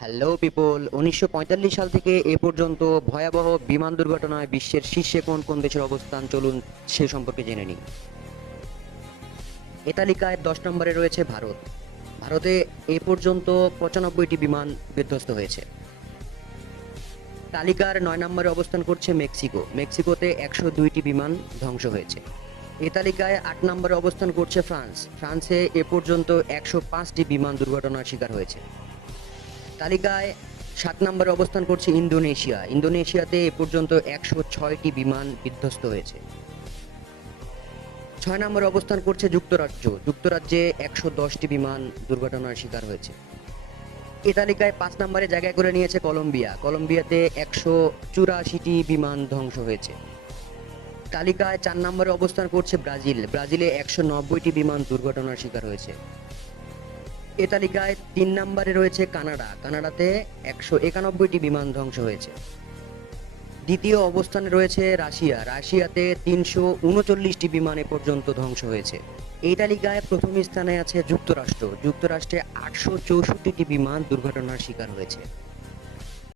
Hello people, ১৯৪৫ সাল থেকে এ পর্যন্ত ভয়াবহ বিমান দুর্ঘটনায় বিশ্বের শীর্ষে কোন কোন দেশের অবস্থান, চলুন সে সম্পর্কে জেনে নিই। এ তালিকায় ১০ নম্বরে রয়েছে ভারত। ভারতে এ পর্যন্ত ৯৫টি বিমান বিধ্বস্ত হয়েছে। তালিকার ৯ নম্বরে অবস্থান করছে মেক্সিকো। মেক্সিকোতে ১০২টি বিমান ধ্বংস হয়েছে। এ তালিকায় ৮ নম্বরে অবস্থান করছে ফ্রান্স। ফ্রান্সে এ পর্যন্ত ১০৫টি বিমান দুর্ঘটনার শিকার হয়েছে। তালিকায় ৭ নম্বরে অবস্থান করছে ইন্দোনেশিয়া। ইন্দোনেশিয়াতে এ পর্যন্ত ১০৬টি বিমান বিধ্বস্ত হয়েছে। ৬ নম্বরে অবস্থান করছে যুক্তরাজ্য। যুক্তরাজ্যে ১১০টি বিমান দুর্ঘটনার শিকার হয়েছে। এ তালিকায় ৫ নম্বরে জায়গা করে নিয়েছে কলম্বিয়া। কলম্বিয়াতে ১৮৪টি বিমান ধ্বংস হয়েছে। তালিকায় ৪ নম্বরে অবস্থান করছে ব্রাজিল। ব্রাজিলে ১৯০টি বিমান দুর্ঘটনার শিকার হয়েছে। এ তালিকায় ৩ নম্বরে রয়েছে কানাডা। কানাডাতে ১৯১টি বিমান ধ্বংস হয়েছে। দ্বিতীয় অবস্থানে রয়েছে রাশিয়া। রাশিয়াতে ৩৩৯টি বিমান এ পর্যন্ত ধ্বংস হয়েছে। এই তালিকায় প্রথম স্থানে আছে যুক্তরাষ্ট্র। যুক্তরাষ্ট্রে ৮৬৪টি বিমান দুর্ঘটনার শিকার হয়েছে।